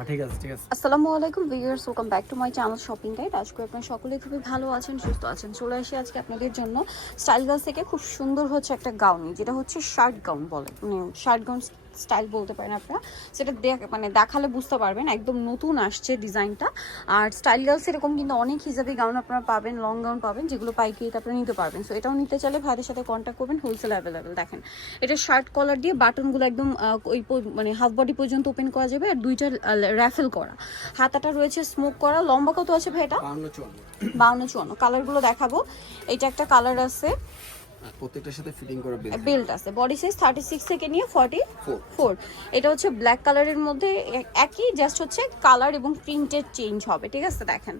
আসসালামু আলাইকুম viewers welcome back to my channel shopping guide আজকে আপনারা সকলে খুবই ভালো আছেন, সুস্থ আছেন। চলে আসি আজকে আপনাদের জন্য। স্টাইল গার্লস থেকে খুব সুন্দর হচ্ছে একটা গাউনি, যেটা হচ্ছে শার্ট গাউন বলে। মানে শার্ট গাউন স্টাইল বলতে পারেন আপনারা সেটা দেখ মানে দেখালে বুঝতে পারবেন একদম নতুন আসছে ডিজাইনটা। আর স্টাইল গার্লস এরকম কিন্তু অনেক হিসাবে গাউন আপনারা পাবেন লং গাউন পাবেন যেগুলো পাইকারিতে আপনারা নিতে পারবেন। সো এটাও নিতে চাইলে ভাইদের সাথে কন্ট্যাক্ট করবেন হোলসেল অ্যাভেলেবেল দেখেন। এটা শার্ট কলার দিয়ে বাটনগুলো একদম ওই মানে হাফ বডি পর্যন্ত ওপেন করা যাবে আর দুইটা র্যাফেল করা। হাতাটা রয়েছে স্মোক করা লম্বা কত আছে ভাই এটা? বাউন্ন চুয়ান্ন। কালারগুলো দেখাবো। এটা একটা কালার আছে। প্রত্যেকটার সাথে ফিটিং করে বেল বেল্ট আছে। বডি সাইজ থার্টি সিক্স থেকে নিয়ে ফর্টি Four. ফোর এটা হচ্ছে ব্ল্যাক কালারের মধ্যে একই জাস্ট হচ্ছে কালার এবং প্রিন্টেড চেঞ্জ হবে ঠিক আছে? দেখেন।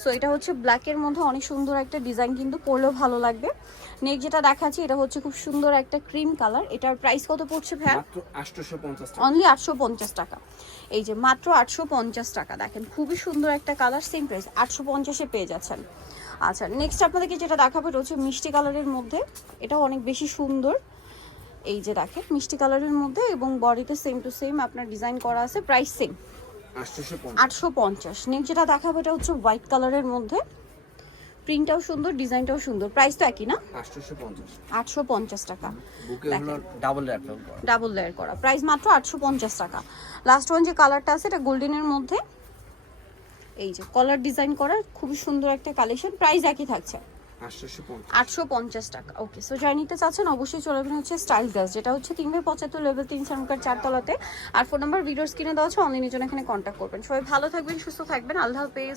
সো এটা হচ্ছে ব্ল্যাকের মধ্যে অনেক সুন্দর একটা ডিজাইন কিন্তু পরলেও ভালো লাগবে। নেক্সট যেটা দেখাচ্ছি এটা হচ্ছে খুব সুন্দর একটা ক্রিম কালার এটার প্রাইস কত পড়ছে ভ্যান অনলি আটশো পঞ্চাশ টাকা। এই যে মাত্র আটশো পঞ্চাশ টাকা দেখেন। খুবই সুন্দর একটা কালার সেম প্রাইস আটশো পঞ্চাশে পেয়ে যাচ্ছেন। আচ্ছা নেক্সট আপনাদেরকে যেটা দেখাবো এটা হচ্ছে মিষ্টি কালারের মধ্যে। এটাও অনেক বেশি সুন্দর। এই যে দেখেন মিষ্টি কালারের মধ্যে এবং বডিতে সেম টু সেম আপনার ডিজাইন করা আছে প্রাইস সেম আটশো পঞ্চাশ। নেক্সট যেটা দেখাবো এটা হচ্ছে হোয়াইট কালারের মধ্যে। প্রিন্টটাও সুন্দর ডিজাইনটাও সুন্দর। প্রাইস তো একই না? আটশো পঞ্চাশ। টাকা। ডাবল লেয়ার করা। প্রাইস মাত্র আটশো পঞ্চাশ টাকা। লাস্ট ওয়ান যে কালারটা আছে এটা গোল্ডেনের মধ্যে। এই যে কলার ডিজাইন করা খুবই সুন্দর একটা কালেকশন প্রাইস একই থাকছে। আটশো পঞ্চাশ টাকা ওকে সো যারা নিতে চাচ্ছেন অবশ্যই চলে আসবেন হচ্ছে স্টাইল গ্যাস যেটা হচ্ছে তিনশো পঁচাত্তর লেভেল তিন সামকার চারতলাতে। আর ফোন নাম্বার ভিডিওর স্ক্রিনে দেওয়া আছে অনলাইনের জন্য এখানে কন্ট্যাক্ট করবেন। সবাই ভালো থাকবেন সুস্থ থাকবেন আল্লাহ হাফেজ।